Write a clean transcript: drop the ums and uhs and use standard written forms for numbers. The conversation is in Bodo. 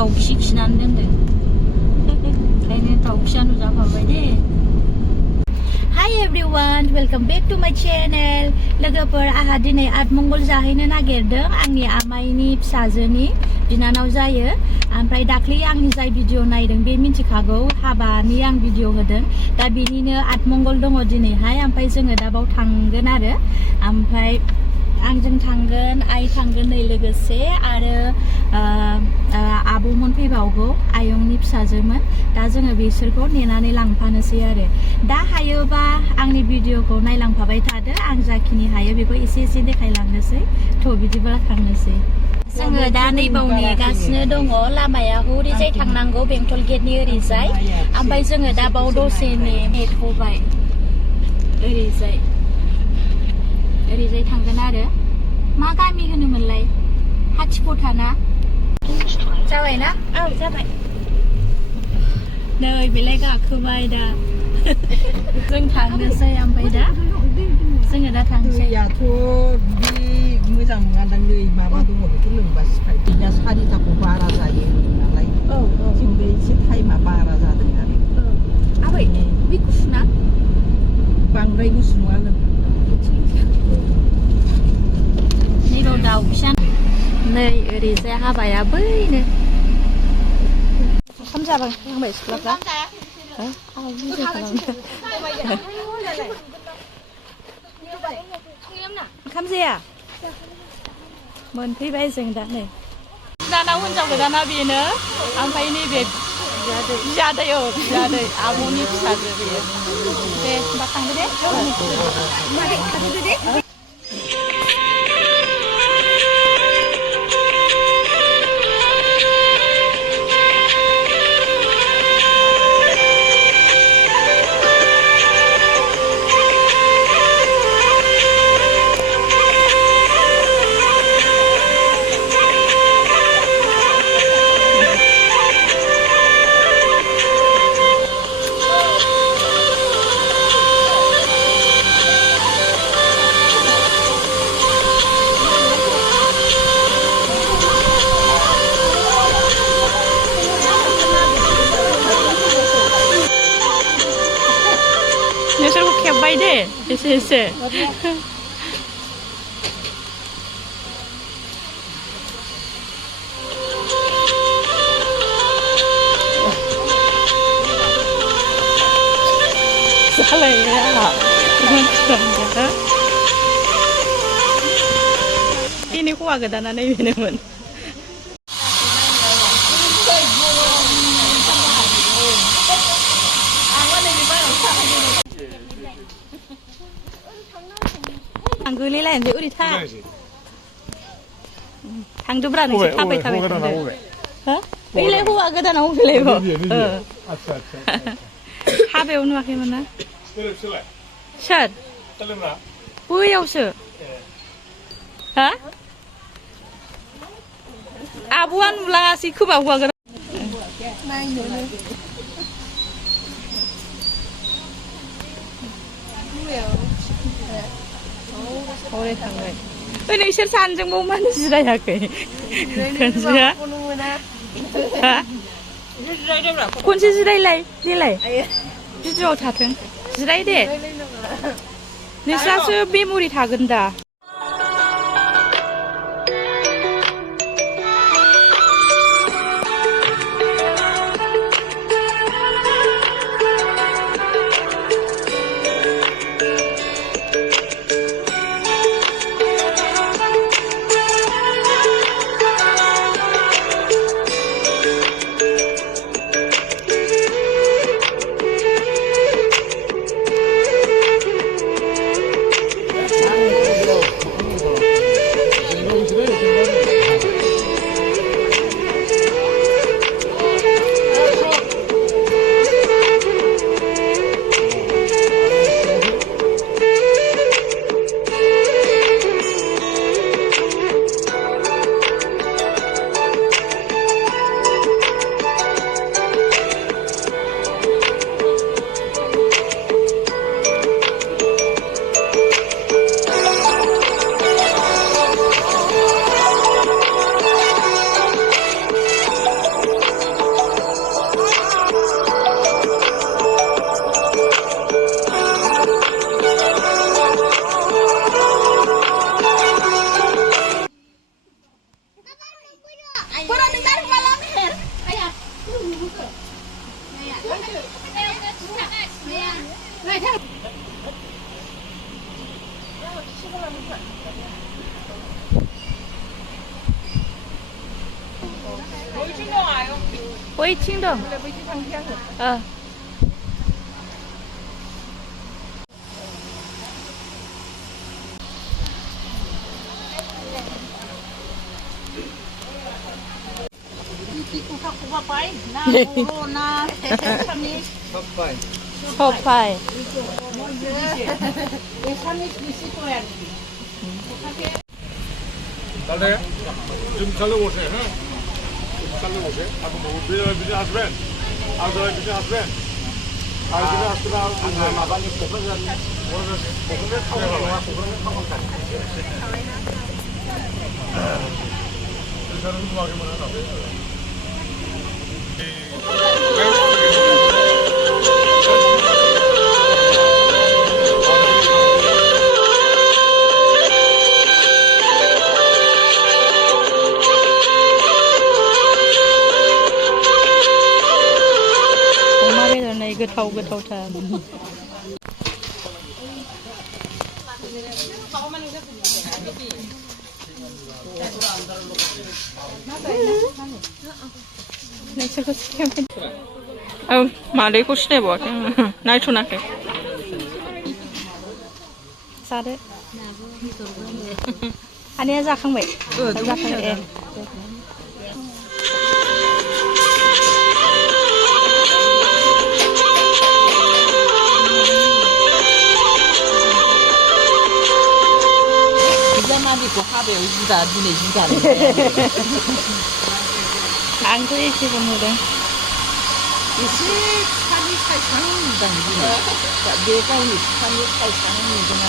दाउखि खिनानै दोनदों ओंखायनो दाउखिया नुजाफाबाय दे Hi everyone, welcome back to my channel. लोगोफोर आहा दिनै आतमंगल जाहैनो नागिरदों आंनि आमाइनि फिसाजोनि बिनानाव जायो ओमफ्राय दाख्लै आंनि जाय भिडिअ नायदों बे मिथिखागौ हाबानि आं भिडिअ होदों दा बेनिनो आतमंगल दङ दिनैहाय ओमफ्राय जोङो दा बाव थांगोन आरो ओमफ्राय आंजों थांगोन आइ थांगोन नै लोगोसे आरो आब'मोन फैबावगौ आयंनि फिसाजोमोन दा जोङो बिसोरखौ नेनानै लांफानोसै आरो दा हायोबा आंनि भिडिअखौ नायलांफाबाय थादो आं जाखिनि हायो बेखौ एसे एसे देखायलांनोसै थ' बिदिब्ला थांनोसै जोङो दा नैबाव नेगासिनो दङ लामाया ओरैजाय थांनांगौ बेंटल गेटनि ओरैजाय ओमफ्राय जोङो दा बाव दसे नेथ'बाय ओरैजाय थांगोन आरो मा गामि होनोमोनलाय हाथिख'थाना जाबाय ना औ जाबाय नै बेलाय गाखोबाय दा जों थांनोसै ओमफ्राय दा जोङो दा थांसै दैयाथ' बिदि मोजां नङादांलै माबा दङ बेखौ लोंबा सिफायना 4थाखौ बारा जायो नालाय जोंबो एसे टाइमा बारा जादों आरो आबै बे गुसुना बांद्राय गुसु नङा लों नैबाव दाउखिया नै ओरैजाय हाबाया बैनो ओंखाम जाबाय सिख्लाफ्रा ओंखाम जाया मोनफैबाय जों दा नै दाना हिनजाव गोदाना बेनो ओमफ्राय नैबे बियादै आब'नि फिसाजो बेयो दे होमबा थांदो दे नोंसोरखौ खेबबाय दे एसे जालायबाय आंहा बेनि हौवा गोदाना नैबेनोमोन आं गोलैलायनोसै ओरै थांदोब्रा नोंसोर थाबाय थांदो हो बैलाय हौवा गोदानाव फैलायबाव हाबायाव नुवाखैमोन ना सोर बैयावसो हा आब'आ नुलाङासै खोमा हौवा गोदान हरै थांबाय नोंसोर सानजोंबो मानो जिरायाखै खनसे जिरायलाय देलाय भिडिअ'आव थाथों जिराय दे नोंस्रासो मेम'रि थागोन दा 微青的，泡派， তাহলে তুমি তাহলে বসে হ্যাঁ তুমি তাহলে বসে এখন বিজে আসবেন আর যারা বিজে আসবেন আর বিজে আসতে না মাদানি পোখরে যান পোখরে খাওয়া ভালো পোখরে খাওয়া খান এই কারণে তোমাকে মনে হয় गोथाव-गोथावथार नोंसोरखौ सिखायबाय औ मादैखौ सिनायबावाखै नायथ'नाखै जादो आनैया जाखांबाय जाखांबाय ए 비자마니고 하베요 이다 니네 이다네 안고 이렇게 보는데 이시 산이 살상이다 니네 내가 이 산이 살상이구나